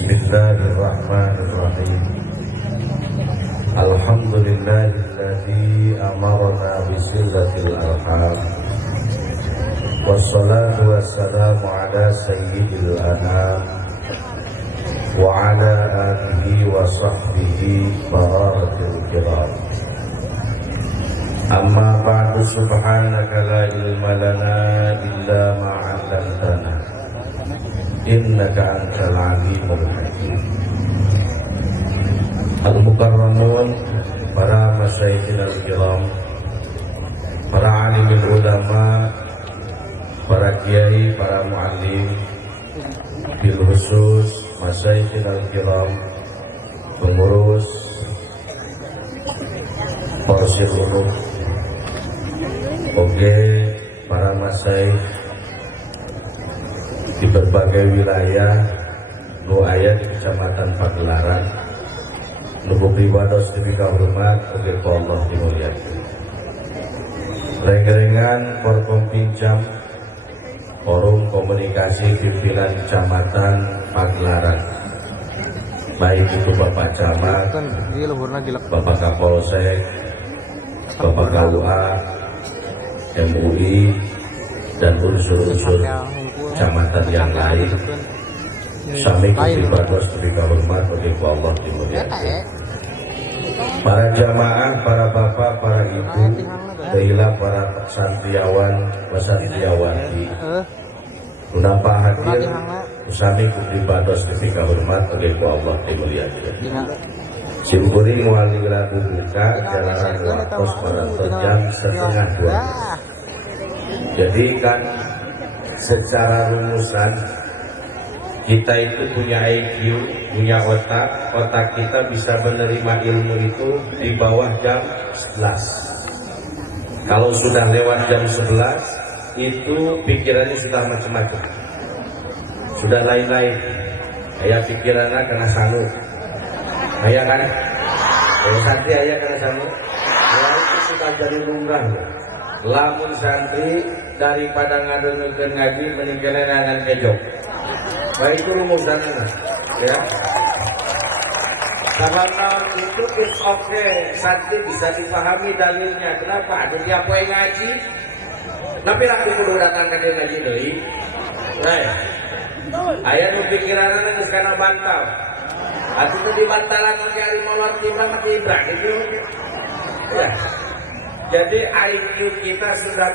Bismillahirrahmanirrahim. Alhamdulillahilladzi amarna bisillatil arham. Wassalatu wassalamu ala sayyidil anam wa ala alihi wa sahbihi bararatil kiram. Amma ba'du, subhanaka la ilma lana illa ma 'allamtana innaka antal alimul hakim. Al-mukarramun, para masyayikhin al-kiram, para alimul ulama, para kiai, para muallim, bil khusus masyayikhin al-kiram, pengurus Porsil Ulum, oke, para masyayikh di berbagai wilayah nu aya di Kecamatan Pagelaran, nu pribados demi kahormat oge Allah dimuliakeun. Reng-rengan Forkom Pincam, Forum Komunikasi Pimpinan Kecamatan Pagelaran, baik itu Bapak Camat, Bapak Kapolsek, Bapak KUA, MUI, dan unsur-unsur kecamatan yang lain, sami pribados demi kahormat oge Allah dimuliakeun. Para jamaah, para bapak, para ibu, baiklah para santriawan, santriawati, menapa hadir sami pribados demi kahormat oge Allah dimuliakeun. Simkuring muali lagu buka jalanan wakos pada jam 11:30. Jadi kan secara rumusan kita itu punya IQ, punya otak kita bisa menerima ilmu itu di bawah jam 11. Kalau sudah lewat jam 11 itu pikirannya sudah macam-macam, sudah lain-lain. Kayak pikirannya kena sanu, kayak kan santri ayah kena sanu, ya itu sudah jadi lunggah. Lamun santri daripada ngadengekeun ngaji mending ngangan kejok. Baik itu rumusanna ya. Karena itu is oke, santri bisa dipahami dalilnya. Kenapa? Ada tiap poe ngaji. Tapi aku kudu datang ke dia ngaji deui. Nah, aya nu pikiranna geus kana bantal. Atuh teh dibantalan ke ari molor timbang mati ibrak gitu. Ya. Jadi IQ kita sudah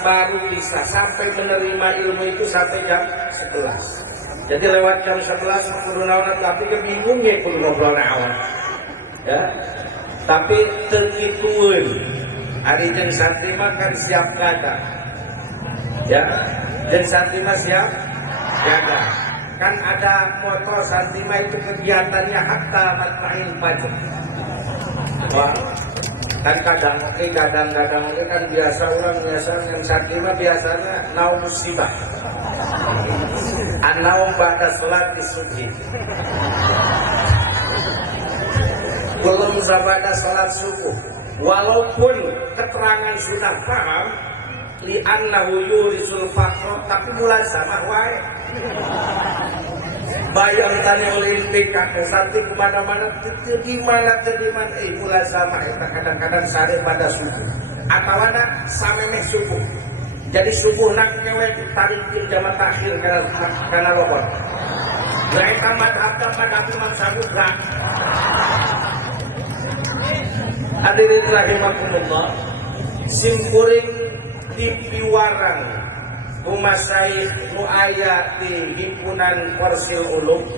baru bisa sampai menerima ilmu itu sampai jam 11. Jadi lewat jam 11 kudu naon tapi kebingung ya kudu ngobrol naon. Ya. Tapi teu kitueun. Ari jeung santri mah kan siap gada. Ya. Jeung santri mah siap jaga. Kan ada motor santri mah itu kegiatannya hatta matmain pajak. Wah. Kan kadang-kadang kan biasa orang yang santri mah biasanya naum musibah, naum ba'da sholat subuh, belum sabada sholat subuh, walaupun keterangan sudah paham li'annahu yurisul faqr, tapi mulai sama wae. Bayang tanya Olimpik kakek santri kemana-mana di mana mulai sama kadang-kadang sare pada subuh atau ada samemeh subuh. Jadi subuh nak kewek tarik jamaah takhir karena robot. Mereka madhab Imam Samudra. Hadirin rahimakumullah, simkuring di piwarang umasai nu aya di himpunan Porsil Ulum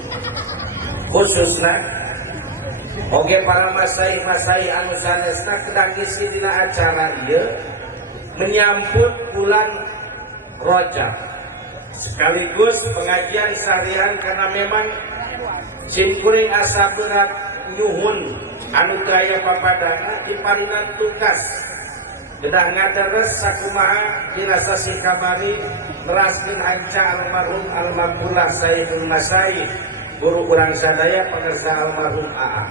khususna oge para masai anu sanesna kedah ngisi dina acara ieu menyambut bulan Rajab sekaligus pengajian seharian karena memang simkuring asa berat nyuhun anu daya papadana diparinan tugas kedah ngaderes sakumaha dirasa si kamari neraskeun anca almarhum almarhumlah Sayyidul Masaih guru urang sadaya pemirsa almarhum AA.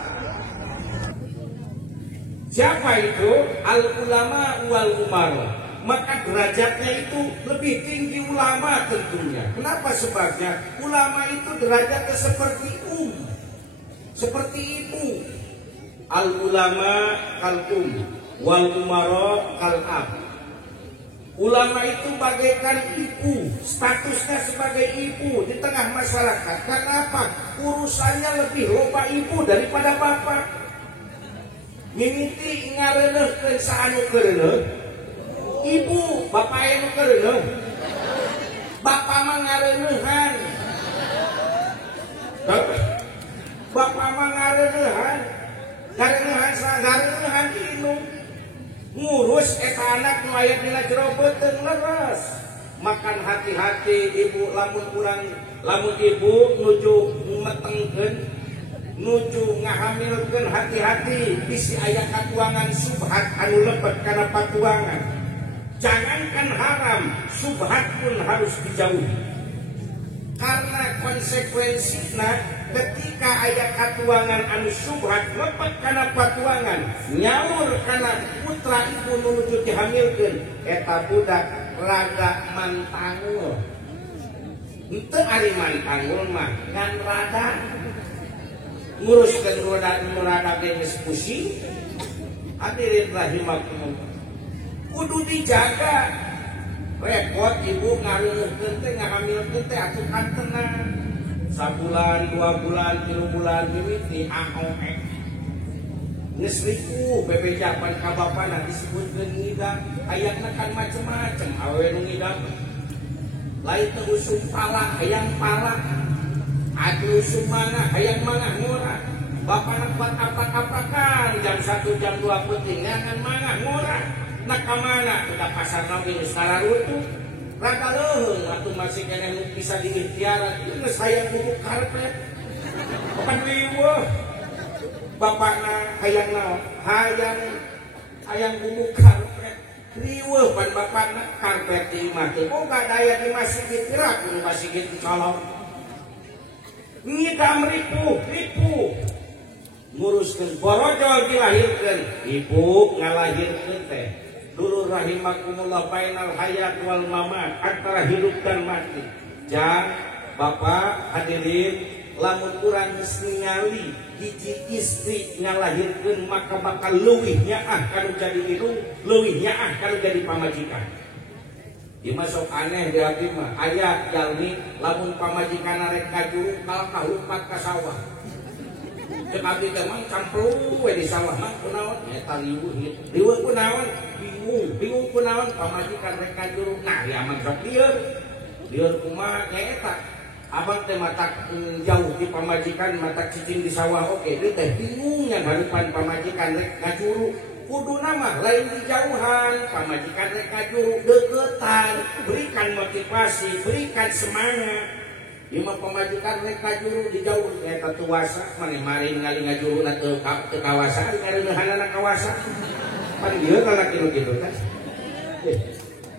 Siapa itu? Al ulama wal umaro. maka derajatnya itu lebih tinggi ulama tentunya. Kenapa sebabnya? Ulama itu derajatnya seperti seperti ibu. Al ulama kal wal umara kal ab. Ulama itu bagaikan ibu, statusnya sebagai ibu di tengah masyarakat. Kenapa? Urusannya lebih loba ibu daripada bapak. Mimiti ngareneuh saanu kereneuh. Ibu, bapak anu kereneuh. Bapak mah ngareneuhan. Bapak mah ngareneuhan. Ngareneuhan indung. Ngurus eta anak nu aya dina jero beuteung leres. Makan hati-hati ibu, lamun ibu nuju metengkeun, nuju ngahamilkeun, hati-hati bisi aya katuangan subhat anu lebet kana patuangan. Jangankan haram, subhat pun harus dijauhi. Karena konsekuensinya ketika aya katuangan anu subhat lepet kana patuangan, nyaur kana putra ibu nuju dihamilkeun, eta budak rada mantangul. Henteu ari mantangul mah ngan rada nguruskeun rada geus pusing. Hadirin rahimakumullah. Kudu dijaga. Repot ibu ngareuleukeun teh ngahamilkeun teh atuh kan tenang. Sabulan, 2 bulan, 3 bulan mimiti AOE. Geus ripuh bebejapan ka bapana disebutkeun ngidam. Hayangna kan macem-macem awewe nu ngidam. Lain teu usum pala, hayang pala. Atuh usum mana, hayang mana ngora. Bapana buat apa-apakan jam 1 jam 2 penting ngangan mana ngora. Nak kamana udah pasar nabi salarutu rada leuheung atuh masih keneh nu bisa diikhtiaran geus hayang bubuk karpet papan liweuh bapakna hayang naon hayang bubuk karpet liweuh pan bapakna karpet di imah teh boga daya di masjid gerak nu masjid colong ngidam ripuh nguruskeun borojol dilahirkeun ibu ngalahirkeun teh. Dulu rahimakumullah bainal hayat wal mamat, antara hidup dan mati. Jang, bapak, hadirin, lamun urang geus ningali hiji istri ngalahirkeun maka bakal leuwih nyaah kanu jadi indung, leuwih nyaah kanu jadi pamajikan. Ieu mah sok aneh di hati mah. Aya jalmi lamun pamajikanna rek ngajurung kal kahumpat ka sawah. Cek abdi teh mah camplu we di sawah mah kunaon eta liweuh kunaon bingung kunaon pamajikan rek ngajurung nah ya mah sok lieur kumaha nyaeta abang teh matak jauh di pamajikan matak cicing di sawah oke dia teh bingung nya harapan pamajikan rek ngajurung kuduna mah lain di jauhan pamajikan rek ngajurung deketan berikan motivasi berikan semangat. Ima pemajikan rek kajuru di jauh eta tuasa maneh mari ningali ngajuruna teu kawasa ngareuneuhanna kawasa pan ieu lalaki nu kitu teh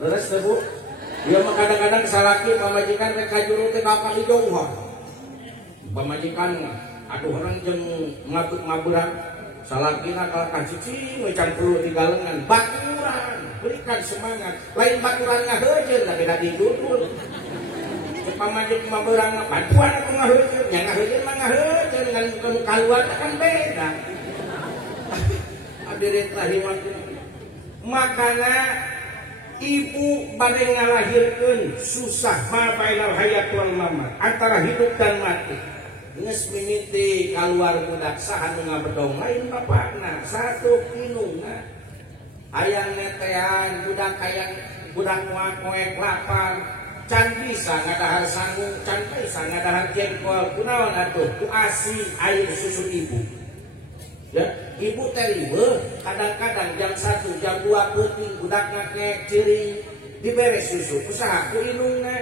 leres teh Bu ieu mah kadang-kadang salaki pamajikan rek kajuru teh ka di jauh pamajikan aduh urang jeung ngabut-maburan salakina ka cicing we can perlu digalengan baturan berikan semangat lain baturan ngaheujeun da beda didudul pamajikan mah beurang bantuan aku ngaheujeun nya ngaheujeun mah ngaheujeun dengan kaluar kan beda. Hadirin rahimakumullah. Makana ibu bade ngalahirkeun susah ma bainal hayat wal mamat antara hidup dan mati. Geus mimiti kaluar budak saha nu ngabedong lain bapakna satu kinungna. Hayang netean budak hayang budak ngoek lapar. Can bisa ngadahar sanggung, can bisa ngadahar jengkol, kunaon atuh ku asi air susu ibu. Ya, ibu teh liweuh, kadang-kadang jam 1, jam 2 peuting budak ngakek ciri diberes susu, usaha ku indungna.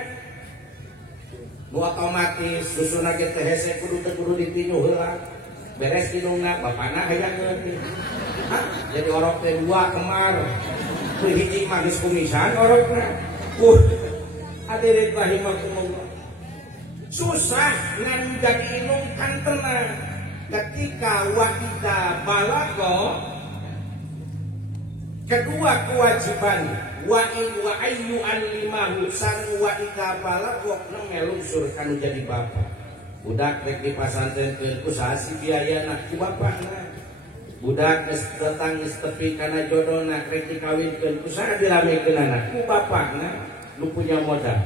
Nu otomatis susuna ge teh hese kudu dipinuh heula. Beres indungna, bapana hayang ngeun. Jadi orok teh 2 kemar. Teu hiji mah geus kumisan orokna. Hadirin rahimakumullah. Susah ngan jadi indung kan tenang. Ketika wahida balago Kedua kewajiban wa ayyu alimahu sang wa ikabala wokna melungsur kanu jadi bapak. Budak rek di pasantren ke usaha si biayana ku bapakna. Budak geus datang geus tepi kana jodona rek dikawinkeun usaha diramekeun anak ku bapakna nu punya modal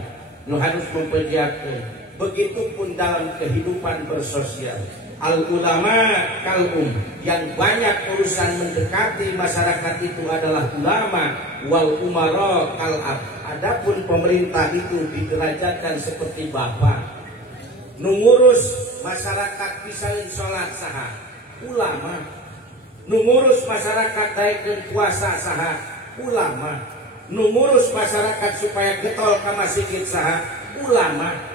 nu harus mempersiapkan. Begitupun dalam kehidupan bersosial. Al ulama kalum yang banyak urusan mendekati masyarakat itu adalah ulama wal umara kalab. Adapun pemerintah itu diderajatkan seperti bapak. Nungurus masyarakat pisalin sholat saha ulama. Nungurus masyarakat daekeun puasa saha ulama. Nungurus masyarakat supaya getol ka masjid saha ulama.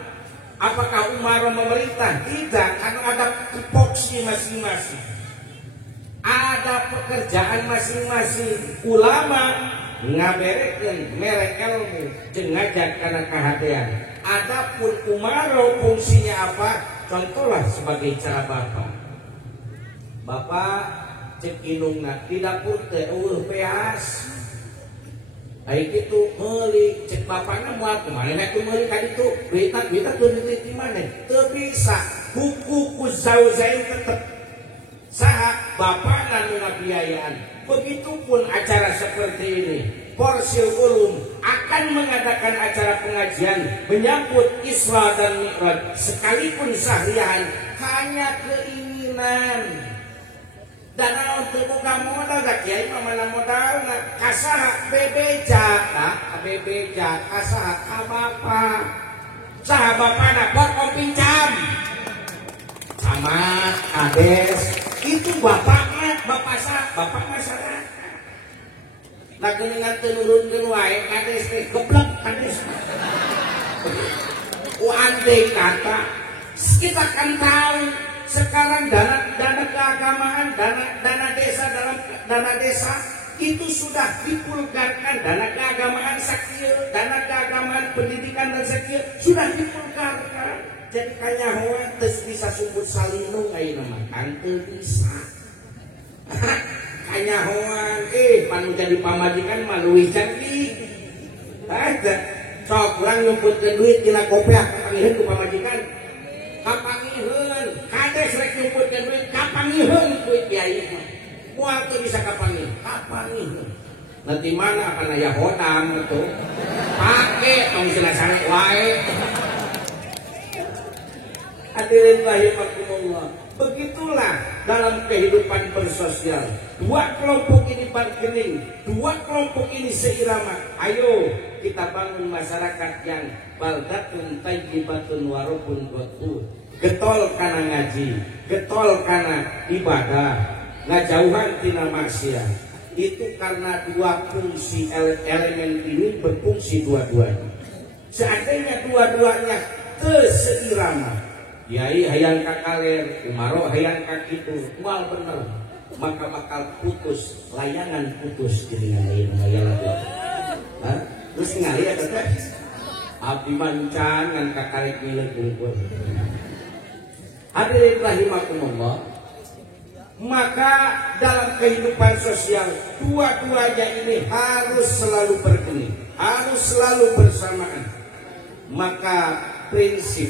Apakah umara memerintah? Tidak, karena ada tupoksi masing-masing. Ada pekerjaan masing-masing. Ulama ngaberekeun merek ilmu jeung ngajak kana kahadean. Adapun umara fungsinya apa? Contohlah sebagai cara bapak. Bapak cek indungna di dapur teh eueuh peas. Ai kitu meuli cek bapakna moal kumaha nek meuli ka ditu duitna teu diliti maneh teu bisa buku ku zauzain tetep saha bapakna nu ngabiayaan. Begitupun acara seperti ini Porsil Ulum akan mengadakan acara pengajian menyambut Isra dan Mi'raj sekalipun sahriahan hanya keinginan. Dan untuk buka modal gak kiai mana modal kasaha bebeja kasaha kabapa saha bapana bor pinjam sama kades itu bapaknya bapak masyarakat nah geningan tenurunkeun wae kades teh geblek kades andai kata kita kan tahu sekarang dana keagamaan, dana desa dalam dana desa itu sudah dipulgarkan. Dana keagamaan sakieu, dana keagamaan pendidikan dan sakieu sudah dipulgarkan. Jadi kanyahoan teu bisa sumput salindung ayeuna mah kan teu bisa. Kanyahoan panu jadi pamajikan mah leuwih canggih. Ada sok urang nyumputkeun duit dina kopiah kapangiheun ku pamajikan. Kapangiheun kades rek nyumputkeun duit kapangiheun duit kiai mah moal teu bisa kapangiheun nanti mana kana ya hodam atuh pake tong sila sare wae. Hadirin rahimakumullah, begitulah dalam kehidupan bersosial. Dua kelompok ini bargaining, dua kelompok ini seirama. Ayo kita bangun masyarakat yang baldatun tayyibatun warabun ghafur. Getol kana ngaji, getol kana ibadah, ngajauhan tina maksiat. Itu karena dua fungsi elemen ini berfungsi dua-duanya. Seandainya dua-duanya seirama, yai hayang kakaler, umaro hayang kakitu, moal bener, maka bakal putus, layangan putus dengan layan lagu. Terus ngali ada teh, abdi mancan ngan kakarek milik kumpul. Hadirin rahimakumullah, maka dalam kehidupan sosial dua-duanya ini harus selalu berkening, harus selalu bersamaan. Maka prinsip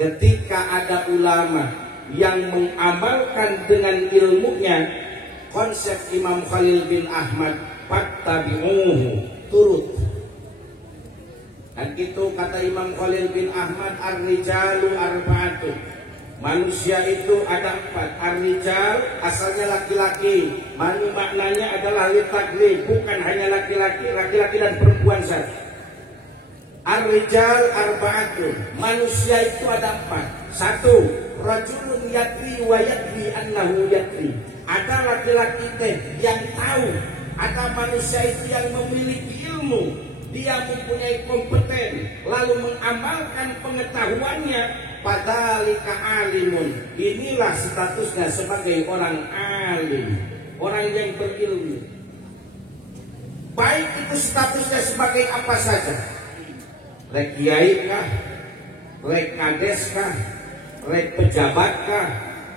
ketika ada ulama yang mengamalkan dengan ilmunya konsep Imam Khalil bin Ahmad fattabi'uhu, turut. Dan itu kata Imam Khalil bin Ahmad, ar-rijalu arba'atun, manusia itu ada empat. Ar-rijal asalnya laki-laki, maknanya adalah litaglib, bukan hanya laki-laki, laki-laki dan perempuan saja. Ar-rijal arba'atun, manusia itu ada empat. Satu, rajulun yadri wa yadri annahu yadri, ada laki-laki teh yang tahu, ada manusia itu yang memiliki ilmu, dia mempunyai kompeten lalu mengamalkan pengetahuannya. Padalika alimun, inilah statusnya sebagai orang alim, orang yang berilmu. Baik itu statusnya sebagai apa saja, rek kiai kah, rek kades kah, rek pejabat kah,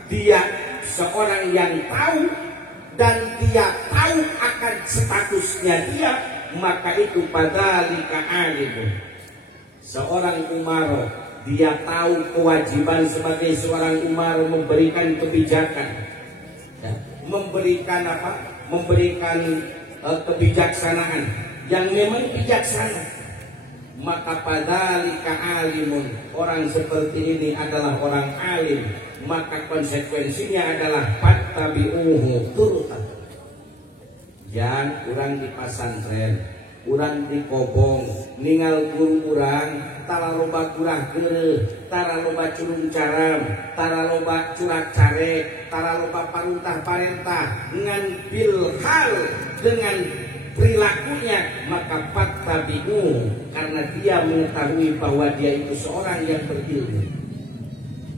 dia seorang yang tahu dan dia tahu akan statusnya dia, maka itu padalika alimun. Seorang umaro, dia tahu kewajiban sebagai seorang umaro memberikan kebijakan, ya, memberikan apa? Memberikan kebijaksanaan yang memang bijaksana. Maka padalika alimun, orang seperti ini adalah orang alim, maka konsekuensinya adalah fattabi'uhu, turutan. Yang kurang di pasantren, kurang di kobong, ningal guru kurang, tara loba kurang geureuh, tara loba curung caram, tara loba curak carek, tara loba paruntah parentah, ngan bil hal dengan perilakunya, maka fattabi'u, karena dia mengetahui bahwa dia itu seorang yang berilmu.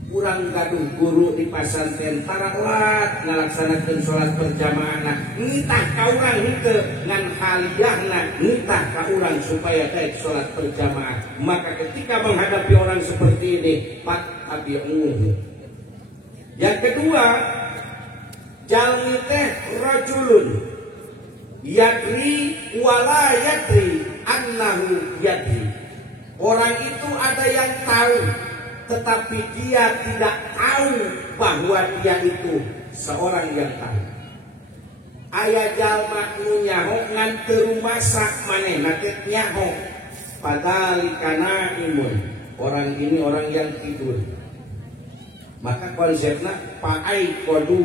Kurang gaduh guru di pasantren tarawat ngalaksanakeun sholat berjamaah, nitah ka urang henteu ngan haliyahna nitah ka urang supaya daek sholat berjamaah. Maka ketika menghadapi orang seperti ini, fattabi'u. Yang kedua, jalmi teh rajulun yadri wala yadri annahu yadri. Orang itu ada yang tahu, tetapi dia tidak tahu bahwa dia itu seorang yang tahu. Aya jalma nu nyaho ngan teu rumasak manehna teh nyaho, padalika naimun. Orang ini orang yang tidur. Maka konsepnya paai kodu.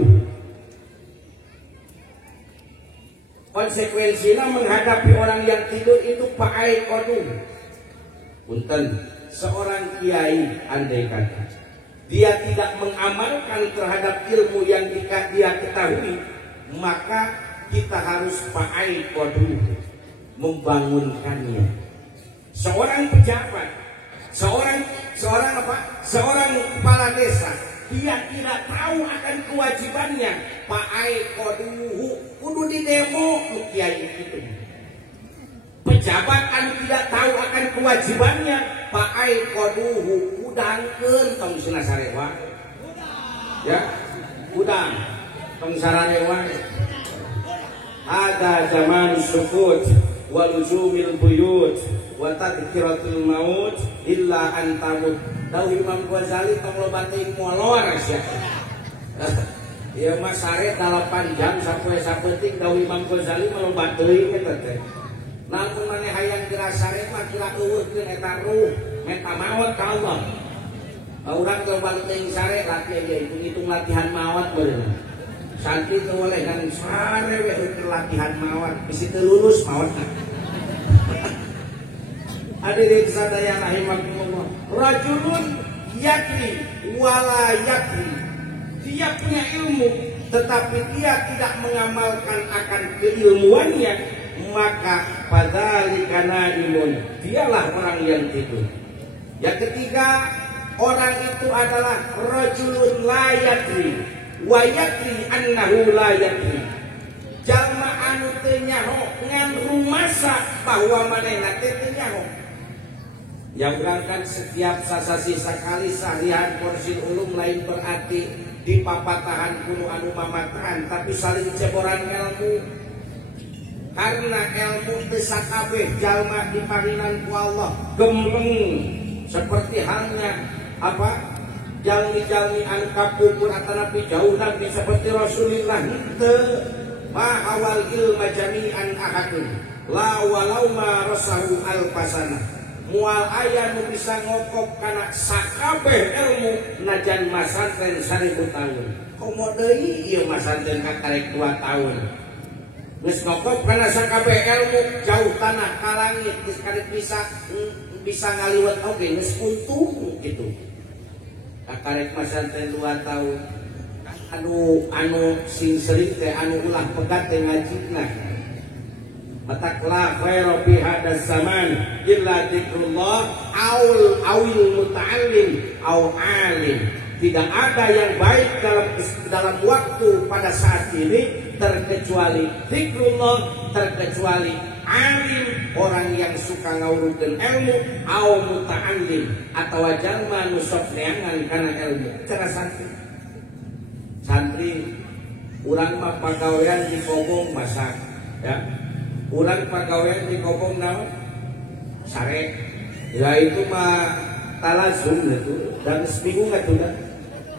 Konsekuensinya menghadapi orang yang tidur itu pakai kodum. Punten, seorang kiai andai kata dia tidak mengamalkan terhadap ilmu yang dia ketahui, maka kita harus pakai kodum membangunkannya. Seorang pejabat, seorang kepala desa, dia tidak tahu akan kewajibannya, pakai koduhu kudu di demo kiai itu. Pejabat anu tidak tahu akan kewajibannya, pakai koduhu udangkeun tong sina sarewa. Ya, udang tong sarewa. Ada zaman sukut wa luzumil buyut wa tadhkiratul maut illa an tamut. Daun Imam Ghazali tong loba teuing molor sia. Ieu mah sare 8 jam sapoe sapenting daun Imam Ghazali mah loba teuing eta teh. Namun maneh hayang geura sare mah kira eueuhkeun eta ruh, meta maot ka Allah. Urang loba teuing sare latihan ya hitung latihan maot beureuh. Santi teu oleh ngan sare we latihan maot, bisi teu lulus maotna. Hadirin sadaya rahimakumullah. Rajulun yakni wala yakni. Dia punya ilmu tetapi dia tidak mengamalkan akan keilmuannya, maka fadzalika naimun. Dialah orang yang tidur. Yang ketiga, orang itu adalah rajulun la yakni wa yakni annahu la yakni. Jalma anu teu nyaho ngan rumasa bahwa manehna teu nyaho. Yang berangkat setiap sasasi sakali sahrihan korsil ulum lain berarti di papatahan kuno anu mamatahan, tapi saling ceboran ilmu. Karena ilmu teu sakabeh jalma diparinan ku Allah gemleng seperti halnya apa? Jalmi-jalmi anu kapupur atanapi jauh nabi seperti Rasulullah teu mahawal ilma jami'an ahadun la walau ma rasahu alfasana. Mual aya nu bisa ngokok kana sakabeh ilmu najan masantren 1000 tahun. Komo deui ieu masantren kakarek 2 tahun. Geus ngokok kana sakabeh ilmu jauh tanah ka langit, geus karek bisa ngaliwat oge geus untung kitu. Kakarek masantren 2 tahun. Anu sing sering teh anu ulah pegat teh ngajina. Mataklah khairu fi hadas zaman illa dzikrullah awil muta'allim aw alim. Tidak ada yang baik dalam waktu pada saat ini terkecuali dzikrullah, terkecuali alim, orang yang suka ngawurkeun ilmu, aw muta'allim atau jalma nu sok neangan kana ilmu. Cara santri urang mah pagawean di kobong masak ya, urang pagawean di kobong naon sare ya, itu mah talazum gitu dan seminggu nggak tuh kan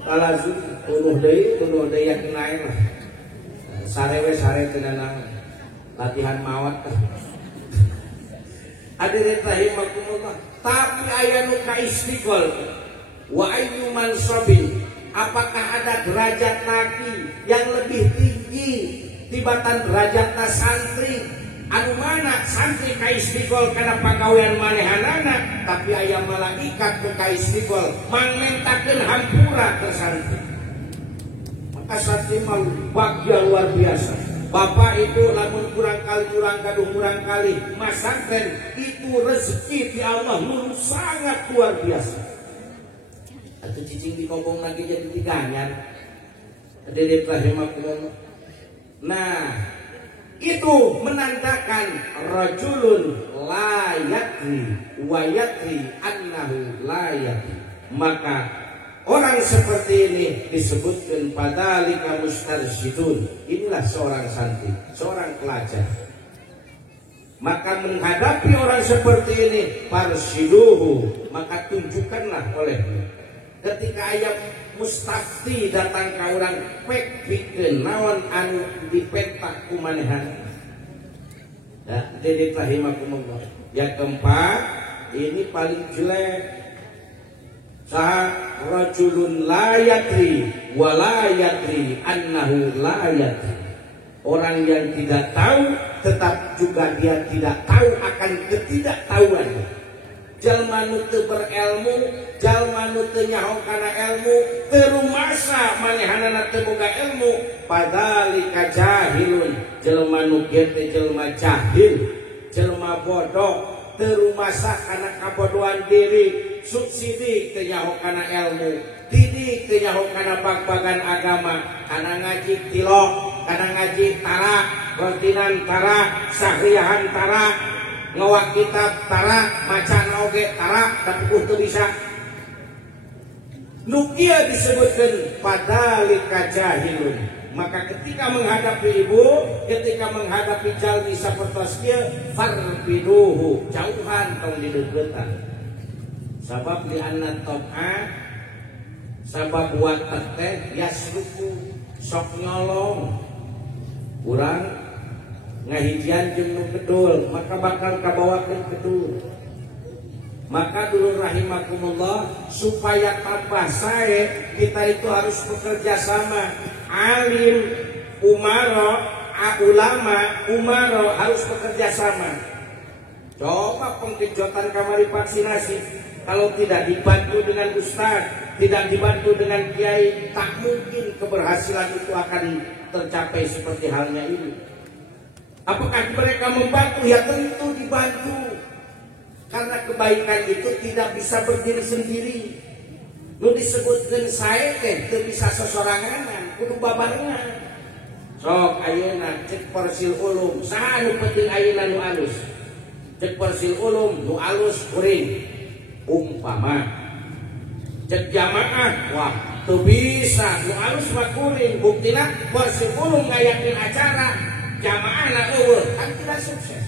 talazum tunuh deui yang naik lah sare we sare tenang latihan mawat hadirin rahimakumullah. Tapi aya nu ka istiqol wa ayyu mansabin, apakah ada derajat laki yang lebih tinggi tibatan derajatna santri anu mana santri ka istiqol kana pagawean manehanana, tapi aya malaikat ke ka istiqol mangmentakeun hampura ke santri. Maka santri mah bagja luar biasa. Bapak itu lamun kurang kali masangkan itu rezeki di Allah nu sangat luar biasa. Atau cicing di kobong lagi jadi tigangan. Hadirin rahimakumullah. Nah, itu menandakan rajulun la yadri wa yadri annahu la yadri. Maka orang seperti ini disebutkan padalika mustarsyidun. Inilah seorang santri, seorang pelajar. Maka menghadapi orang seperti ini farsyiduhu, maka tunjukkanlah olehnya. Ketika ayat mustafti datang ke orang pek bikin naon anu dipentak kumanehan. Ya, jadi rahimakumullah. Yang keempat, ini paling jelek. Rajulun la yadri wa la yadri annahu la yadri. Orang yang tidak tahu tetap juga dia tidak tahu akan ketidaktahuannya. Jalma nu teu berilmu, jalma nu teu nyaho kana ilmu, teu rumasa manehanana teu boga ilmu, padalika jahilun. Jalma nu kieu teh jalma jahil, jalma bodoh, teu rumasa kana kabodohan diri. Subsidi kenyaho kana ilmu, didik kenyaho kana bag-bagan agama, kana ngaji tilok, kana ngaji tara, rutinan tara, sahriyahan tara, ngawak kitab tara, macan oge tara, tapi teu bisa. Nukia disebutkan padalika jahilun. Maka ketika menghadapi ibu, ketika menghadapi jalmi sapertos kieu, farbiduhu, jauhan tong dideuketan. Sabab li anna to'a, sabab buat teh yasruku sok nyolong urang ngahijian jeung nu kedul, maka bakal kabawakeun kedul. Maka dulu rahimakumullah, supaya tambah sae kita itu harus bekerja sama. Alim, umaro, ulama, umaro harus bekerja sama. Coba pengkejotan kamari vaksinasi, kalau tidak dibantu dengan ustaz, tidak dibantu dengan kiai, tak mungkin keberhasilan itu akan tercapai seperti halnya ini. Apakah mereka membantu? Ya tentu dibantu. Karena kebaikan itu tidak bisa berdiri sendiri. Lu disebutkan saya teh teu bisa sesoranganan, kudu babarengan. Sok ayeuna cek Persil Ulum, saha nu penting ayeuna nu alus? Cek Persil Ulum nu alus kuring. Umpama cek jamaah, wah tuh bisa nu alus mah kuring, buktina Persil Ulum ngayakeun acara jamaahna eueuh kan tidak sukses.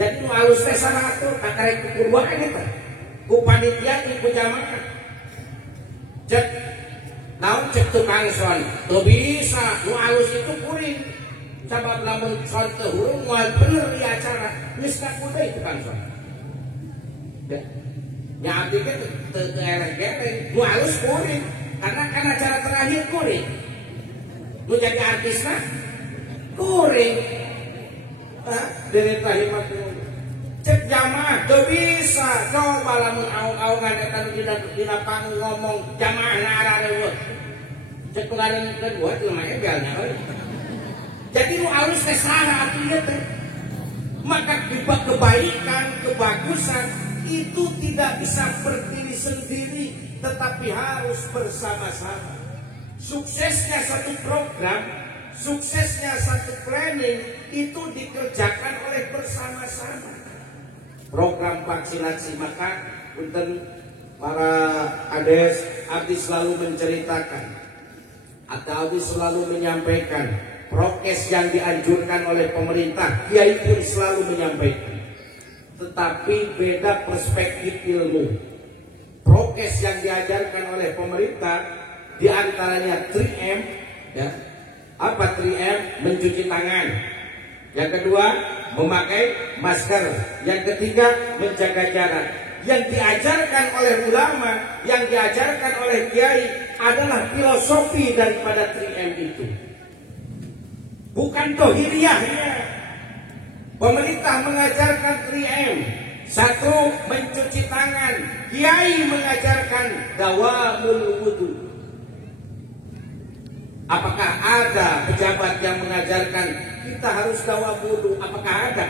Jadi nu alus teh sanatur kakarek kuduaan eta ku panitia ku jamaah. Cek naon cek tukang son tuh bisa nu alus itu kuring, sabab lamun son teu hurung moal bener di acara geus kakudeui tukang son. Ya abdi ke teu eleh-eleh nu alus kuring, karena kan acara terakhir kuring. Nu jadi artis mah kuring. Dari rahimakumullah. Cek jamaah teu bisa, coba lamun aung-aungan eta nu dina panggung ngomong jamaahna arareueuh. Cek pengareun kedua teu mah egalnya euy. Jadi nu alus teh saha atuh ieu teh. Maka kebaikan, kebagusan itu tidak bisa berdiri sendiri, tetapi harus bersama-sama. Suksesnya satu program, suksesnya satu planning itu dikerjakan oleh bersama-sama. Program vaksinasi, maka punten para ades abdi selalu menceritakan Atau selalu menyampaikan prokes yang dianjurkan oleh pemerintah, kiai pun selalu menyampaikan. Tetapi beda perspektif ilmu. Prokes yang diajarkan oleh pemerintah diantaranya 3M, ya. Apa 3M? Mencuci tangan. Yang kedua, memakai masker. Yang ketiga, menjaga jarak. Yang diajarkan oleh ulama, yang diajarkan oleh kiai adalah filosofi daripada 3M itu. Bukan dohiriyahnya. Pemerintah mengajarkan 3M. Satu, mencuci tangan. Kiai mengajarkan dawamul wudu. Apakah ada pejabat yang mengajarkan kita harus dawam wudu? Apakah ada?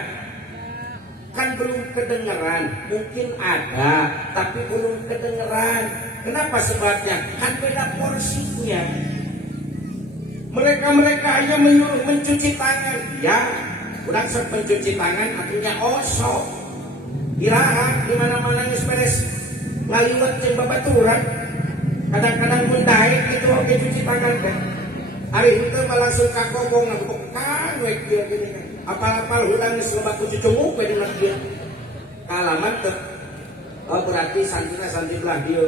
Kan belum kedengeran. Mungkin ada, tapi belum kedengeran. Kenapa sebabnya? Kan beda porsinya. Mereka hanya menyuruh mencuci tangan. Ya, kurang sok mencuci tangan artinya osok. Iraha di mana-mana geus beres ngaliwat jeung babaturan. Kadang-kadang mun daek gitu oge cuci tangan teh. Ari henteu mah langsung ka kobong ngabukkan we kieu gini kan. Apal-apal hulang geus loba ku cucunguk we dina dieu. Kalaman teh. Oh berarti santina santi belah dieu.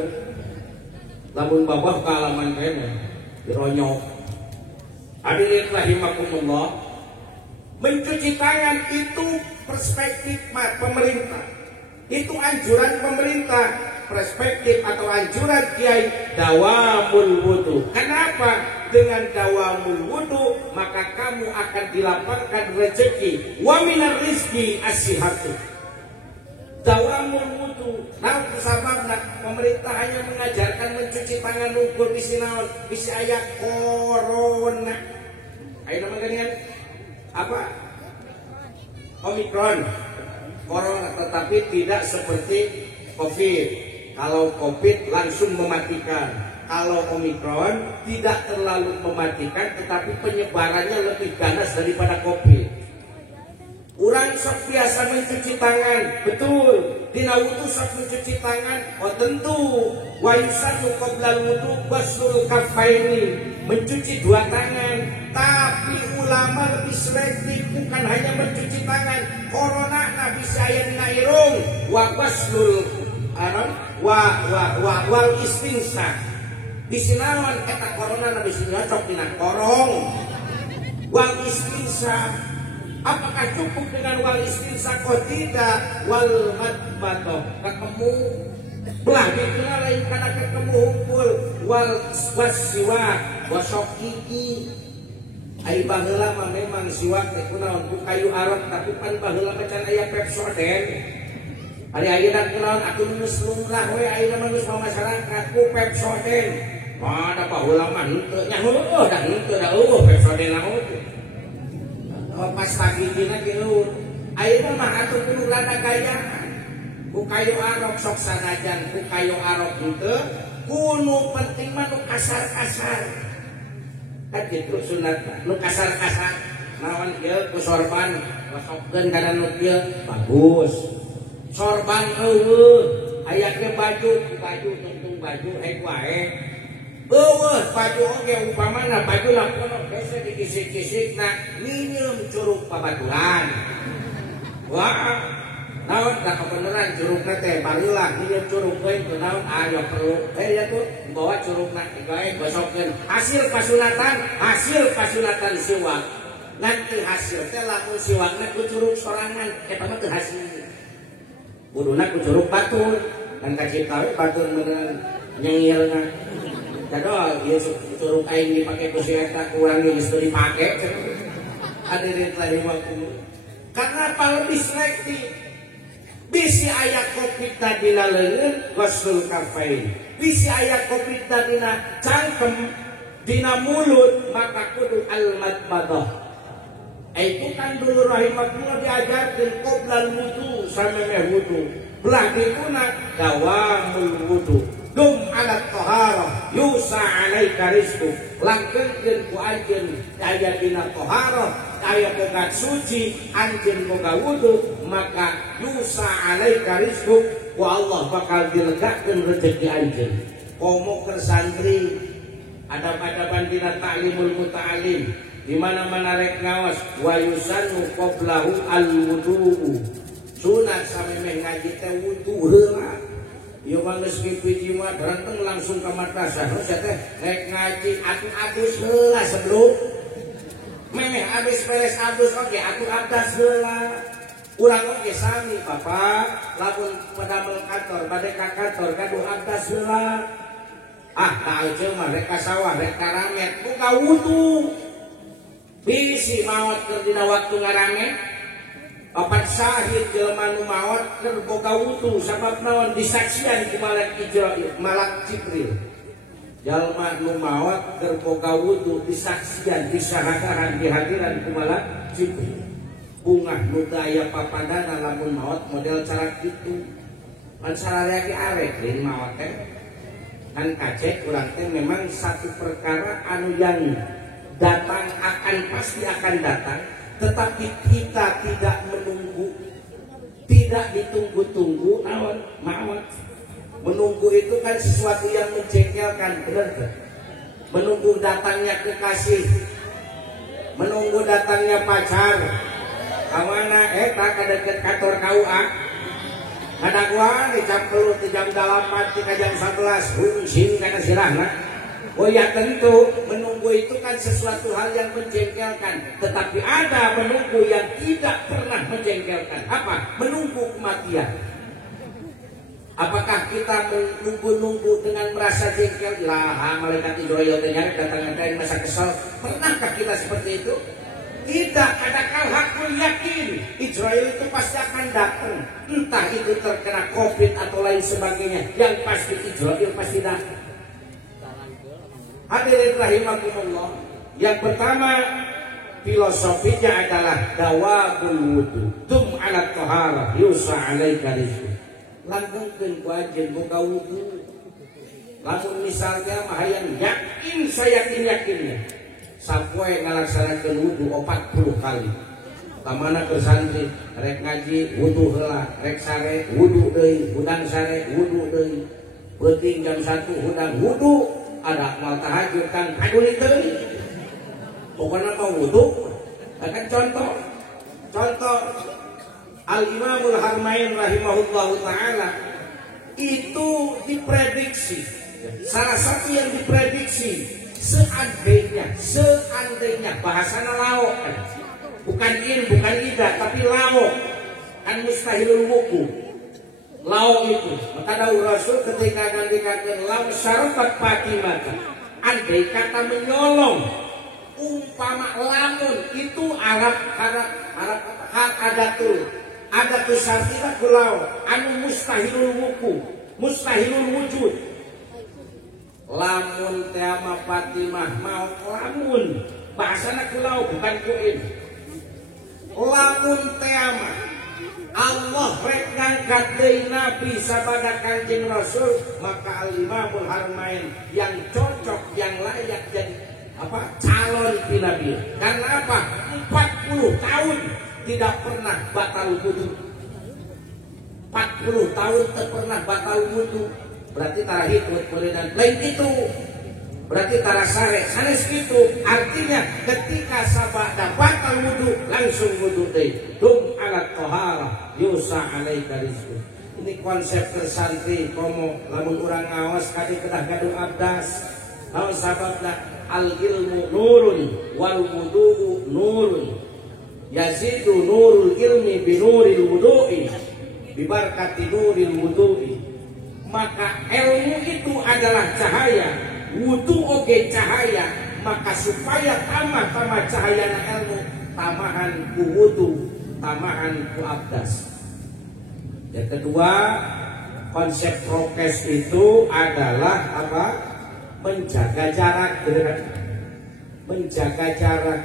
Lamun babah kalaman kene dironyok. Hadirin rahimakumullah. Mencuci tangan itu perspektif pemerintah. Itu anjuran pemerintah. Perspektif atau anjuran kiai dawamul wudu. Kenapa? Dengan dawamul wudu maka kamu akan dilapangkan rezeki. Wa minar rizki as-sihhatu. Dawamul wudu. Nah, sababna pemerintah hanya mengajarkan mencuci tangan ukur bisi naon, bisi aya corona. Ayo nama geuningan apa? Omikron. Corona, tetapi tidak seperti Covid. Kalau Covid langsung mematikan. Kalau Omikron tidak terlalu mematikan, tetapi penyebarannya lebih ganas daripada Covid. Urang sok biasa mencuci tangan, betul. Dina wudu sok mencuci tangan, oh tentu. Wa yusallu qabla wudu waslul kaffaini, mencuci dua tangan. Tapi ulama lebih selektif, bukan hanya mencuci tangan. Corona nabi sayen nairung wa waslul wal istinsa. Bisinawan eta corona nabi nyocok dina korong. Wal istinsa. Apakah cukup dengan wal istinsa kok tidak? Wal madmadoh ketemu belah dikira lain karena ketemu humpul. Wal wasiwak gosok gigi. Ai baheula mah memang siwak teh kunaon ku kayu arok tapi pan baheula macan aya Pepsodent. Ari ayeuna kunaon atuh geus lumrah we ayeuna mah geus masyarakat ku Pepsodent. Mana baheula mah henteu nya heueuh dah henteu da eueuh Pepsodent naon. Pas pagi dina kieu ayeuna mah atuh kudu rada gayaan. Ku kayu arok sok sanajan ku kayu arok henteu kudu penting mah nu kasar-kasar. Kan gitu sunat nu kasar-kasar naon ieu ku sorban gosokkeun kana nu kieu bagus. Sorban eueuh aya ge baju tuntung baju hek wae. Eueuh baju oge upamana baju lakono biasa dikisik-kisikna minum curug babaturan. Wah, naon da kebenaran curugna teh barulah minum curug we teu naon aya perlu. Ya tuh bawa curugna gawe gosokkeun. Hasil kasunatan siwak. Nanti hasil teh lamun siwakna ku curug sorangan eta mah teu hasil. Kuduna ku curug batur. Dan kacita we batur meureun nyengirna. Jadol ieu curug aing dipake ku si eta kurang geus teu dipake. Hadirin rahimakumullah. Karena apa lebih selektif? Bisi ayat Covid dina leungeun wasul kafain. Bisi ayat Covid dina cangkem dina mulut maka kudu al-madmadah. Itu kan dulu rahimakumullah diajarkeun qoblal wudu samemeh wudu. Belah dikuna dawamul wudu. Dum ala taharah yusa alaika rizqu. Langkeunkeun ku anjeun aya dina taharah aya boga suci anjeun boga wudu maka yusa alaika rizqu ku Allah bakal dilegakeun rezeki anjeun. Komo keur santri adab-adaban dina ta'limul muta'alim di mana-mana rek ngawas wa yusannu qablahu al-wudu'u sunat samemeh ngaji teh wudu heula ieu mah geus mimpi mah renteng langsung ka madrasah sia teh rek ngaji atuh-atus heula sebelum memeh abis beres adus oge atuh adas heula urang oge sami Bapak lamun padamel kantor bade ka kantor gaduh adas heula tah aja mah rek ka sawah rek karamet buka wudu bisi maot keur dina waktu ngaramet opat syahid jelema nu maot keur boga wudu sabab naon disaksian ku malak Israil malak Jibril jalma nu maot keur boga wudu disaksian disahadahan dihadiran ku malak Jibril bungah nu daya papadana lamun maot model cara kitu kan sararea ge arek deui maot teh kan kacek urang teh memang satu perkara anu yang datang pasti akan datang, tetapi kita tidak menunggu, tidak ditunggu-tunggu. Maaf, menunggu itu kan sesuatu yang menjengkelkan, benar kan? Menunggu datangnya kekasih, menunggu datangnya pacar, kawana tak deket kantor KUA, kadang di jam 10, di jam 8, di jam 11, hungsing karena sirahna. Oh ya tentu menunggu itu kan sesuatu hal yang menjengkelkan, tetapi ada menunggu yang tidak pernah menjengkelkan. Apa? Menunggu kematian. Apakah kita menunggu-nunggu dengan merasa jengkel? Lah, malaikat Israil ternyata datang masa kesal. Pernahkah kita seperti itu? Tidak. Kadang-kadang hakul yakin Israil itu pasti akan datang. Entah itu terkena COVID atau lain sebagainya. Yang pasti Israil pasti datang. Hadirin rahimakumullah. Yang pertama filosofinya adalah dawabul wudu. Dum ala taharah yusa alaika rizqu. Langgengkeun ku anjeun boga wudu. Lamun misalnya mah hayang yakin sayakin-yakinnya. Sapoe ngalaksanakeun wudu 40 kali. Kamana ke santri rek ngaji wudu heula, rek sare wudu deui, hudang sare wudu deui. Beuting jam 1 hudang wudu. Ada mal tahajud kan kaduli deui. Pokona mah wudu. Kan contoh Al-Imamul Harmain rahimahullahu taala itu diprediksi. Salah satu yang diprediksi seandainya bahasana laok kan. Bukan bukan ida tapi laok. Kan mustahilul wuku. Lauk itu, maka dawu Rasul ketika ngandikakeun lauk syarabat Fatimah, andai kata menyolong, umpama lamun itu Arab adatul syartita kulau, anu mustahilul wuku, mustahilul wujud. Lamun tema Fatimah mau lamun, bahasana kulau bukan kuin. Lamun tema Allah rek ngangkat deui Nabi sabada Kanjeng Rasul, maka Al-Imamul Harmain yang cocok, yang layak jadi calon Nabi. Karena apa? 40 tahun tidak pernah batal wudu. 40 tahun tidak pernah batal wudu. Berarti tara hitut dan lain itu. Berarti tara sare sanes gitu. Artinya ketika sabada batal wudu langsung wudu deui. Dum ala taharah yusa alaika rizqu. Ini konsep tersantri komo lamun urang ngawas kadi kedah gaduh abdas. Naon sababna al ilmu nurun wal wudu nurun. Yazidu nurul ilmi bi nuril wudu'i bi barakati nuril wudu'i. Maka ilmu itu adalah cahaya, wudu oge cahaya, maka supaya tamah cahaya ilmu, tamahan ku wudu, tamahan ku abdas. Yang kedua, konsep prokes itu adalah apa? Menjaga jarak. Menjaga jarak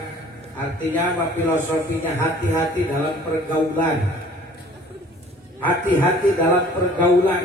artinya apa? Filosofinya hati-hati dalam pergaulan. Hati-hati dalam pergaulan.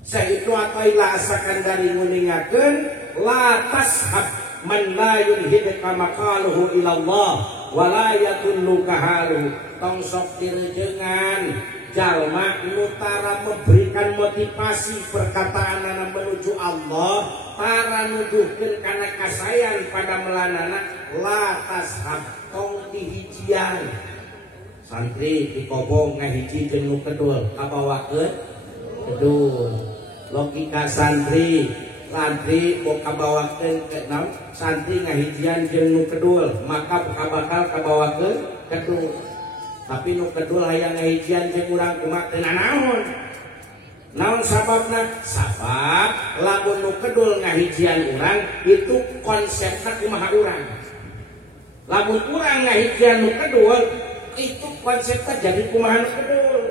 Saitu atoilah asakan dari nguningakeun la tashab man la yulhidka maqaluhu ilallah wa la yakunnu kahalu. Tong sok direjengan jalma nutara memberikan motivasi perkataan anak menuju Allah para nuduhkeun kana kasayan pada melanana la tashab tong dihijian santri dikobong ngahiji jeung nu kedul kabawakeun kedul logika santri mau kabawakeun ke naon santri ngahijian jeung nu kedul maka bakal kabawakeun kedul tapi nu kedul hayang ngahijian jeung urang kumaha teu naon sababna sabab lamun nu kedul ngahijian urang itu konsepna kumaha urang lamun urang ngahijian nu kedul itu konsepna jadi kumaha nu kedul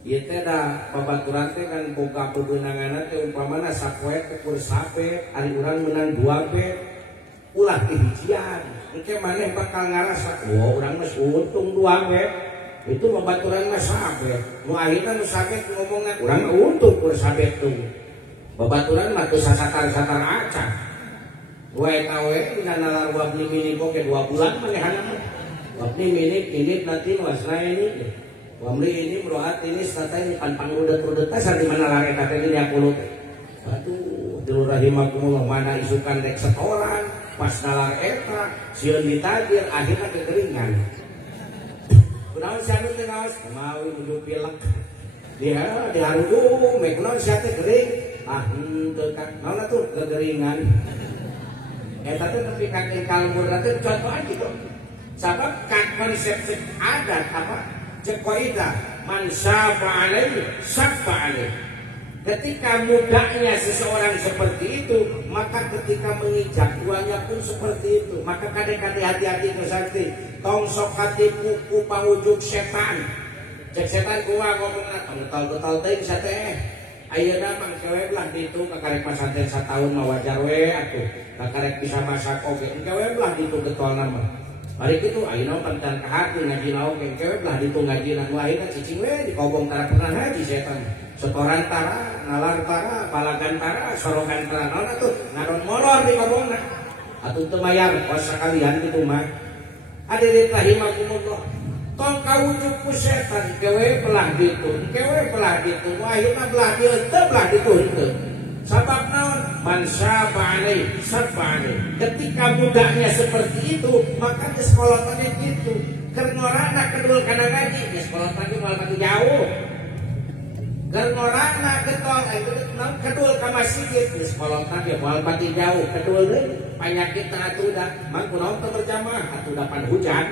ieu teh da babaturan teh kan boga bebeunanganna teh umpamana sapoe teh kur sape ari urang menang 2 pe ulah dihijian engke maneh bakal ngarasa urang mah untung 2 pe itu babaturan mah sape nu akhirna nu sape ngomongna urang untung kur sape tuh babaturan mah teu sasatar-satar acak wae tawe dina nalar wabni mini boke 2 bulan manehana mah wabni mini nanti wasna ini wamli ini meruat ini statai pantang udet-udet tasar di mana lare kata ini aku aduh dulu rahimakumullah mana isukan rek setoran pas nalar eta sieun ditagih akhirnya kekeringan kunaon sia nu teh ngaos mawi nuju pilek dia diharudu me kunaon sia teh gering teu kan naon atuh kekeringan eta teh nepi ka kalmur teh contohan gitu sabab kan konsep adat apa Cekoida man syaba alaihi syaba alaihi. Ketika mudahnya seseorang seperti itu, maka ketika menginjak tuanya pun seperti itu. Maka kadang-kadang hati-hati ke sakti. Tong sok hatiku ku pangujug setan. Cek setan gua ngomongna betal-betal teh bisa teh. Ayeuna mang kewe belah ditu kakarek pasanten 1 tahun mah wajar we atuh. Kakarek bisa masak oge. Kewe belah ditu getolna mah. Hari itu ayeuna pantan kahati ngaji oge kewe belah ditu ngaji na ayeuna cicing we dikobong tara pernah haji setan. Setoran tara, nalar tara, palagan tara, sorogan tara naon atuh ngaron molor dikobongna. Atuh teu mayar kos sakalian kitu mah. Hadirin rahimakumullah. Tong kawujud ku setan kewe belah ditu, kewe belah ditu. Ayeuna belah dieu teu belah ditu henteu. Sabab naon man syaba alaihi syaba alaihi. Ketika budaknya seperti itu maka di sekolah tadi gitu kernorana kedul kana ngaji di sekolah tadi malah tadi jauh kernorana getol kedul ka masjid di sekolah tadi malah tadi jauh kedul deui panyakit atuh da mangku naon teu berjamaah atuh dapan hujan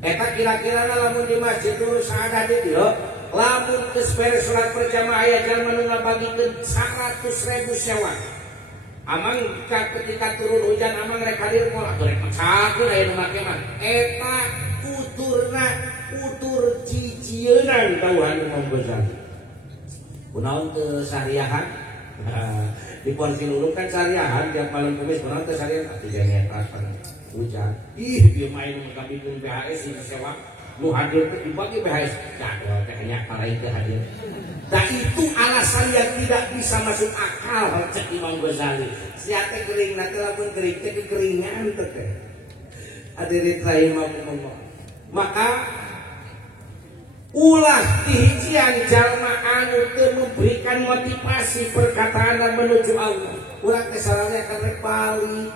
eta kira-kira lamun di masjid dulu saada di dieu lamun geus beres salat berjamaah aya jalma nu ngabagikeun 100.000 sewa. Amang ketika turun hujan amang rek hadir moal atuh rek macakeun aya nu make mah. Eta utur cicieunang dawuhan Imam Ghazali. Kunaon teu sariahan? Di porsi lulung kan sariahan tiap malam Kamis kunaon teu sariahan atuh jangan transparan hujan. Ih dia main ngabikeun BHS di sewa. Lu hadir dibagi BHS jadwal tehnya para itu hadir. Nah itu alasan yang tidak bisa masuk akal cek Imam Ghazali. Siate gering nanti lamun gering teh kekeringan teh. Hadirin rahimakumullah. Maka ulah dihijian jalma anu teu memberikan motivasi perkataan menuju Allah. Ulah teh salahnya kan rek balik.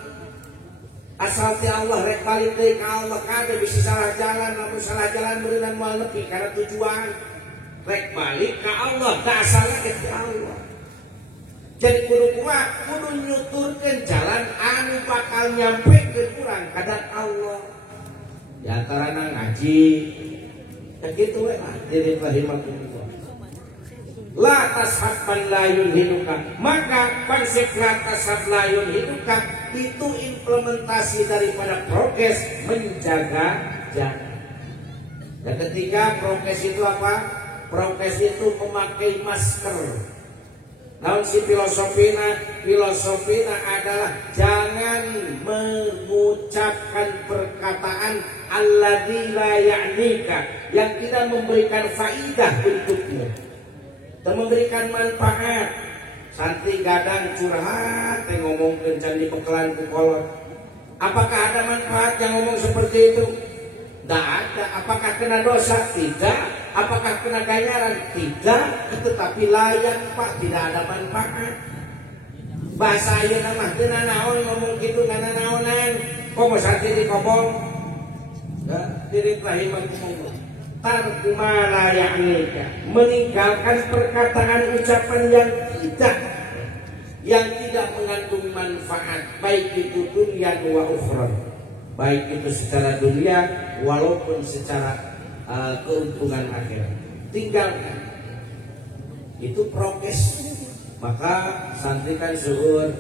Asal ti Allah rek balik deui ka Allah kade bisa salah jalan lamun salah jalan beunang moal nepi kana tujuan rek balik ka Allah da asalna ke Allah jadi kudu nyuturkeun jalan anu bakal nyampekeun urang ka Allah di antarana ngaji kitu we lah jadi rahimakumullah la tashab man la yunhiduka maka konsep la tashab la yunhiduka itu implementasi daripada prokes menjaga jarak. Dan ketiga prokes itu apa? Prokes itu memakai masker. Namun si filosofina adalah jangan mengucapkan perkataan alladzi la ya'nika yang tidak memberikan faidah untukmu. Dan memberikan manfaat. Santri gadang curhat ngomong kencan di pekelan ku kolot. Apakah ada manfaat yang ngomong seperti itu? Tidak ada. Apakah kena dosa? Tidak. Apakah kena ganjaran? Tidak. Tetapi layak Pak, tidak ada manfaat. Bahasa ayeuna mah teu nanaon ngomong kitu nanaonan. Kok mau sakit di kobong? Diri rahimah ngomong. Tarkuma la ya'nika, meninggalkan perkataan ucapan yang tidak mengandung manfaat, baik itu dunia wa ukhra, baik itu secara dunia walaupun secara keuntungan akhirat. Tinggalkan. Itu prokes. Maka santri kan seueur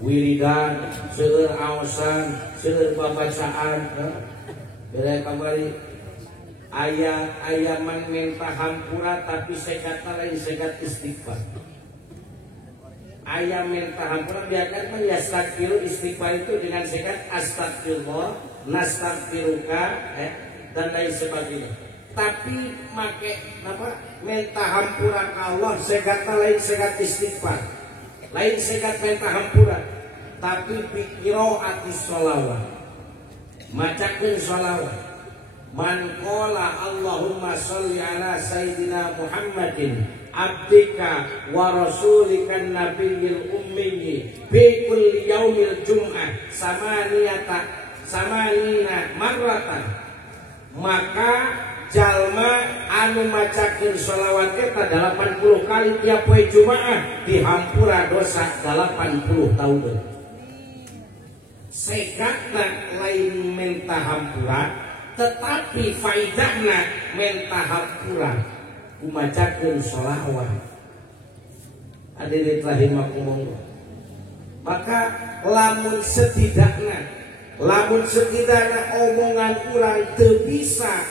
wiridan, seueur aosan, seueur babacaan, bere kembali ayaman minta hampura tapi sekatna lain sekat istighfar. Ayam minta hampura biarkan menyastaghfiru istighfar itu dengan sekat astagfirullah, nastaghfiruka dan lain sebagainya. Tapi make apa? Minta hampura ke Allah sekatna lain sekat istighfar. Lain sekat minta hampura tapi pikiro ati sholawat. Macakeun sholawat. Man qala Allahumma sholli ala sayyidina Muhammadin abdika wa rasulikan nabiyil ummi fi kulli yaumil jum'ah samanina marratan, maka jalma anu macakeun sholawat eta 80 kali tiap poe Jumaah dihampura dosa 80 tahun. Sekatna lain minta hampura tetapi faidahna minta hampura kumacakeun sholawat. Hadirin rahimakumullah. Maka lamun setidakna omongan urang teu bisa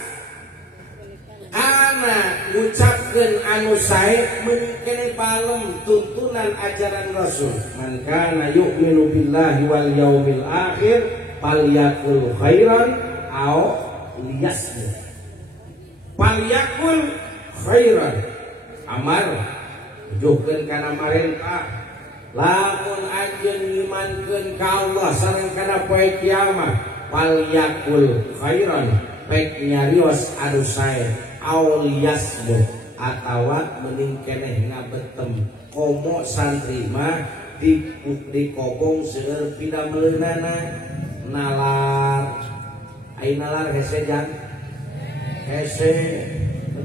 ana ngucapkeun anu sae menyikeun balem tuntunan ajaran Rasul. Man kana yu'minu billahi wal yaumil akhir falyakul khairan aw liyasmut. Falyakul khairan, amar juhkeun kana marentah. Lamun anjeun ngimankeun ka Allah sareng kana poe kiamat, falyakul khairan, pek nyarios anu sae, aw liyasmut, atawa mending keneh ngabetem. Komo santri mah di kobong seueur pidameleunana nalar. Ayo nalar hese jan hese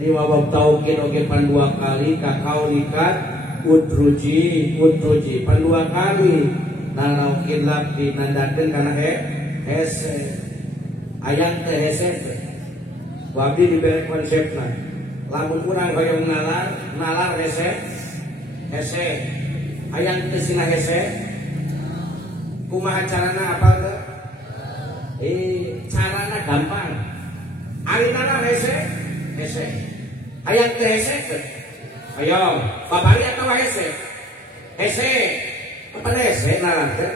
di wabab taukin oke pan 2 kali kakao likat udruji pan 2 kali nalaukin lapi nandakeun kana hese ayang teh hese wabdi diberi konsepna lamun kurang hoyong nalar hese ayang teh sina hese kumaha carana apal teh carana gampang. Ayeuna hese. Hayang teh hese teh. Ayo, babari atawa hese? Hese. Apa hese nalar teh?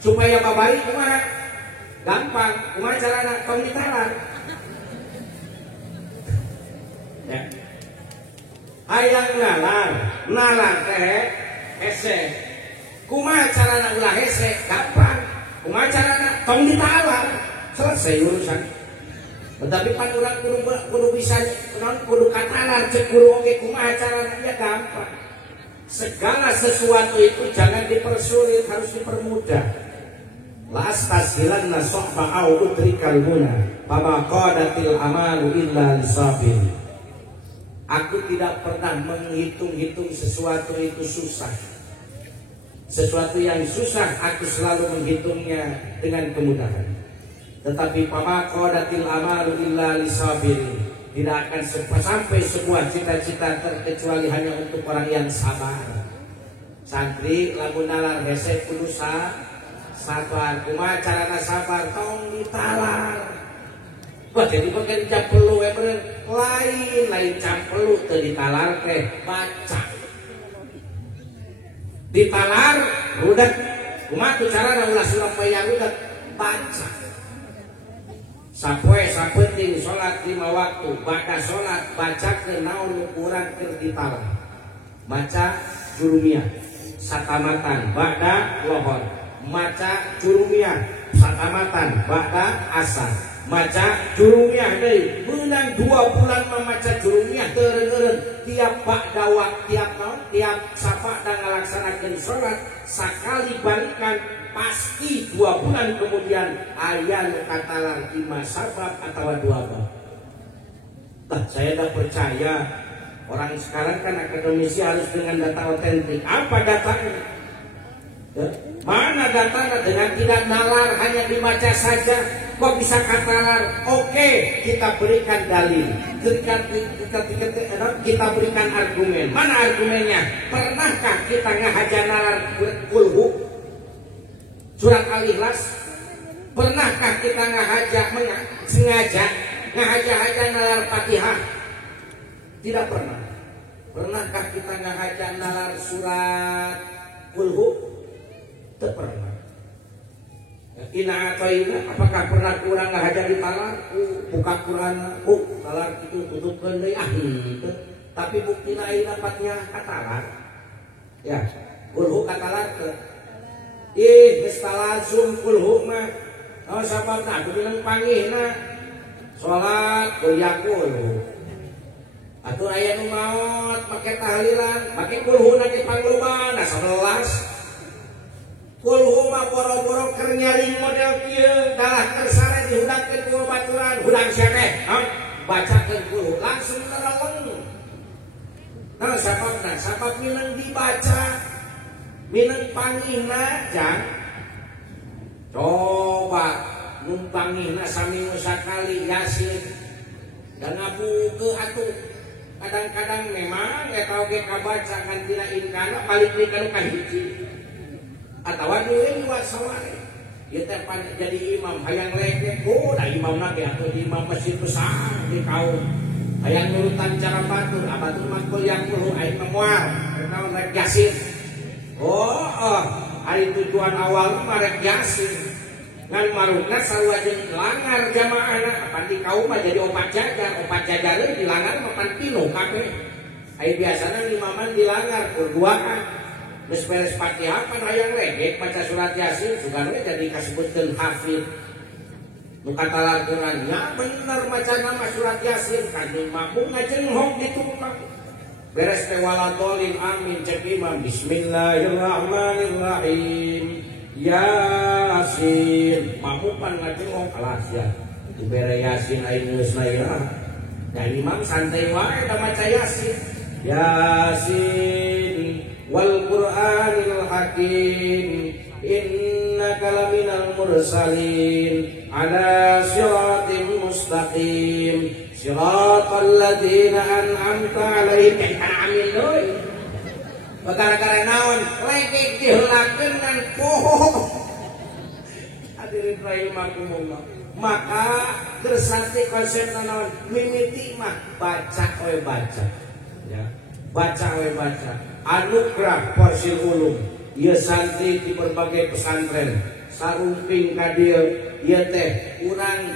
Supaya babari kumaha? Gampang. Kumaha carana? Tong ditalar. Ya. Hayang nalar teh hese. Kumaha carana ulah hese? Gampang. Kumaha carana? Tong ditalar. Selesai urusan. Tetapi pan urang kudu bisa kudu katalar cek kudu oge kumaha carana ya gampang. Segala sesuatu itu jangan dipersulit, harus dipermudah. Lastasilanna sohba au udrikal muna fama qadatil amalu illa lisabir. Aku tidak pernah menghitung-hitung sesuatu itu susah. Sesuatu yang susah aku selalu menghitungnya dengan kemudahan. Tetapi pama qadatil amalu illa lisabirin, tidak akan sampai sebuah cita-cita terkecuali hanya untuk orang yang sabar. Santri lamun nalar hese kudu sabar. Kumaha carana sabar? Tong ditalar. Wah jadi bagian campelu lain campelu teu ditalar teh baca. Ditalar rudak. Kumaha tu carana ulah Surabaya rudak baca. Sapoe sapenting sholat 5 waktu, bada sholat baca ke naon urang keur ditalar. Maca jurumiyah satamatan bada lohor, maca jurumiyah satamatan bada asar, maca jurungnya deui menang 2 bulan memaca jurungnya teureun-eureun tiap bakda tiap sapa dan ngalaksanakeun salat sakali balikan pasti 2 bulan kemudian aya nu katalar 5 sabab atau 2 bab. Saya tidak percaya. Orang sekarang kan akademisi harus dengan data otentik. Apa datanya? Mana datanya? Dengan tidak nalar, hanya dibaca saja. Kok bisa katalar? Oke, kita berikan dalil. Kita berikan argumen. Mana argumennya? Pernahkah kita ngahaja nalar kulhu? Surat Al-Ikhlas? Pernahkah kita sengaja ngahaja nalar Fatihah? Tidak pernah. Pernahkah kita ngahaja nalar surat kulhu? Tidak pernah. Ina atoina, apakah pernah kurang ngahaja di talar? Buka Quran, talar itu tutupkeun deui tapi buktina ayeuna dapatnya katalar. Ya, kulhu katalar teh. Geus langsung kulhu mah. Sababna kudu nang panggihna. Salat goyak kulhu. Atur aya nu maot make tahlilan, make kulhu na di panglobana 11. Kulhu mah boro-boro keur nyaring model kieu, dalah tersare dihudangkeun ku baturan, hudang sia teh, bacakeun kulhu langsung tereleng. Nah, sababna, sabab minang dibaca, minang panggihna jang. Coba mun panggihna saminggu sakali Yasin. Dan ngabukeun atuh. Kadang-kadang memang eta oge kabaca kan tina inkana balik deui kana kan hiji. Atawa deui buat saware. Ieu teh jadi imam hayang lege, da imamna ge atuh imam masjid besar di kaum. Hayang nurutan cara batur, abatur mah kuliah kulo aing moal, naon rek Yasin. Hari tujuan awal mah rek Yasin. Ngan marungna sarua jeung langar jamaahna apan di kaum mah jadi opat jajar di langar mah pan pino kabeh. Ai biasana imaman di langar berduaan. Geus beres Fatihah pan hayang legek baca surat Yasin sugan we jadi kasebutkeun hafid. Nu katalar Quran nya bener macana mah surat Yasin kan mampu ngajenghok di tukang. Beres teh waladolin amin cek imam bismillahirrahmanirrahim. Yasin mamupan ngajengong kelas ya dibere Yasin aing geus naira dan imam santai wae da maca Yasin. Yasin wal Qur'anil hakim innaka laminal mursalin ala siratim mustaqim siratal ladzina an'amta alaihim amin deui. Gara-gara naon legek diheulakeun ngan poho. Hadirin rahimakumullah. Maka gersati konsepna naon mimiti mah baca we baca. Ya. Baca we baca. Anugerah Porsil Ulum. Ieu santri di berbagai pesantren. Sarumping ka dieu ieu teh urang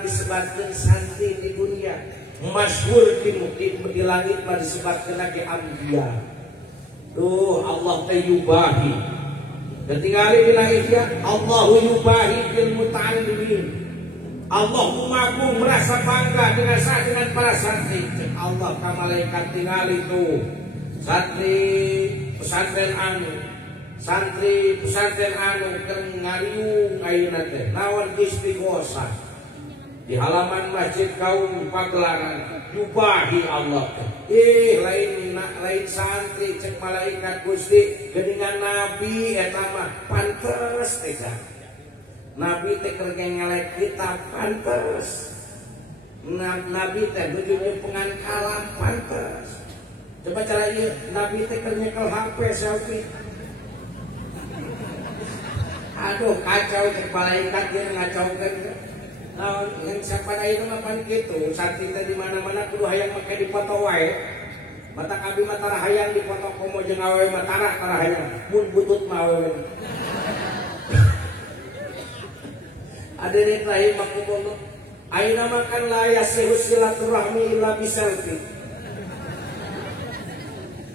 disebatkeun santri di dunia. Masyhur di langit mah disebatkeun ge ambiya. Tuh Allah teh yubahi. Ketinggali dina ihya Allahu yubahi bil muta'allimin. Allah mengaku merasa bangga dengan para santri. Allah ka malaikat tingali tuh santri pesantren anu keur ngariung ayeuna teh naon istighosah di halaman masjid kaum pagelaran yubahi Allah. Lain santri cek malaikat Gusti geuningan nabi eta mah pantes teh. Nabi teh keur ngelek kitab pantes. Nabi teh begitu pengankalan pantes. Coba cara ieu nabi teh keur nyekel HP selfie. Aduh kacau cek malaikat dia ngacaukeun. Nah, yang siapa itu ngapain gitu? Santri teh di mana-mana kudu hayang make dipoto wae. Mata abi mata hayang dipoto komo jeung awewe matara para hayang. Mun butut mah awewe. Hadirin rahimakumullah. Aina makan la yasihu silaturahmi illa biselfie.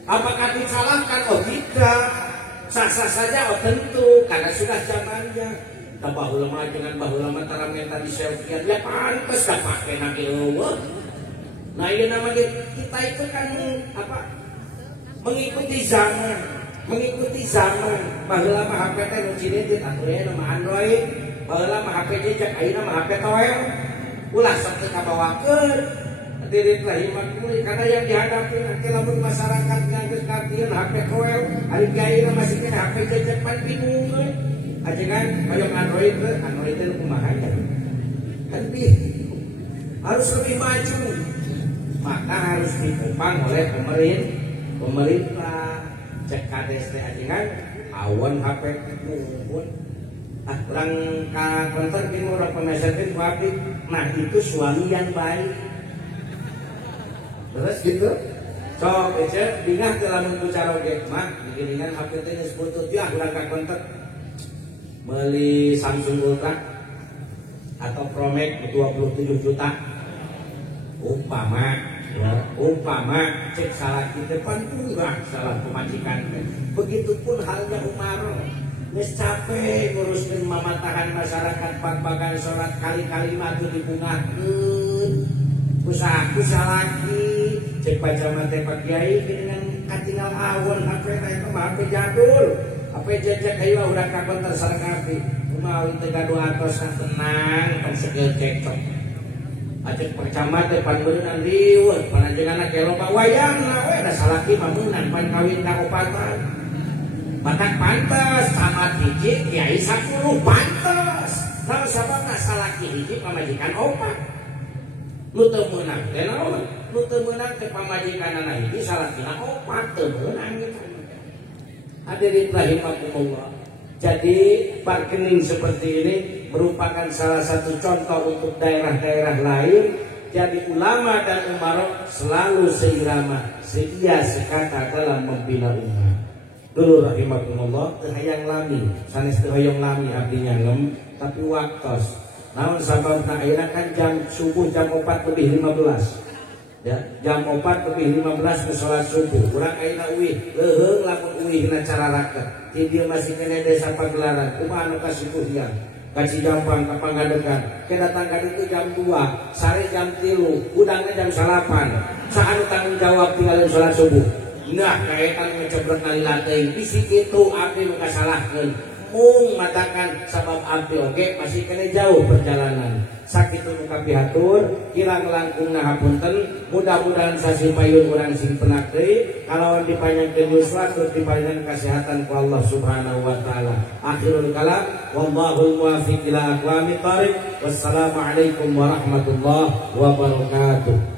Apakah disalahkan? Oh tidak. Sah-sah saja, oh tentu karena sudah zamannya. kita bahulama dengan bahulama tara menta di selfie ya pantes gak pakai nanti eueuh. Nah ini namanya kita itu kan apa mengikuti zaman baheula mah HP teh nu cileunceut atuh ya nama Android baheula mah HP cek ayeuna mah HP toel ulah sok teu kabawakeun diri lahiman kulit karena yang dihadapi nanti lamun masyarakat nganggeus kartieun HP toel ari ayeuna masih kena HP cek pan bingung we ajengan hoyong Android teh kumaha ya kan harus lebih maju maka harus ditopang oleh pemerintah cek kades teh ajengan awan HP nuhun urang ka kantor di urang pemesetin pabrik nah itu suami yang baik terus gitu sok ece dingah teh lamun ku caroge mah digiringan HP teh geus butut ya urang ka kantor meuli Samsung Ultra atau Pro Max 27 juta umpama cek salah kita pan enggak salah pemajikan begitupun halnya Umar geus capek nguruskeun mamatahan masyarakat pag-pagan salat kali-kali mah teu dibungakeun usaha lagi cek baca mate Pak Kiai dengan katingal awon HP eta mah HP jadul HP jejak hayu urang ka konter sareng api kumaha teu gaduh atos tenang pan segel cekcok ajek percamat teh pan beunang riweuh pananjeunna ke loba wayangna we da salaki mah meunang pan kawin ka opatan batak pantes sama hiji kiai 10 pantes naon sababna salaki hiji pamajikan opat nu teu meunang teh naon nu teu meunang teh pamajikanana hiji salakina opat teu meunang gitu hadirin rahimakumullah. Jadi bargaining seperti ini merupakan salah satu contoh untuk daerah-daerah lain. Jadi ulama dan umarok selalu seirama, seia sekata dalam membina umat. Dulu rahimakumullah teu hayang lami, sanes teu hoyong lami abdinya ngem, tapi waktos. Namun sababna ayeuna kan jam subuh jam 4:15. Ya, jam 4:15 ke salat subuh. Urang ayeuna uih, leuheung lamun uihna cara raket. Ti dieu masih kene desa Pagelaran, kumaha anu kasipuhian. Kasih gampang ka Pangadegan. Ke datang ka ditu jam 2, sare jam 3, udangna jam 8. Saha anu tanggung jawab tinggalin salat subuh. Nah, kaetan ngecebrek nalila teuing bisi kitu abdi nu kasalahkeun. Mung matakan sabab abdi oge masih kene jauh perjalanan. Sakitu nu kapihatur, kirang langkungna hapunten, mudah-mudahan sasi payun urang sing penak deui, kalawan dipanjangkeun yuswa tur diparingan kasehatan ku Allah Subhanahu wa taala. Akhirul kalam, wallahul muwaffiq ila aqwamit thoriq. Wassalamualaikum warahmatullahi wabarakatuh.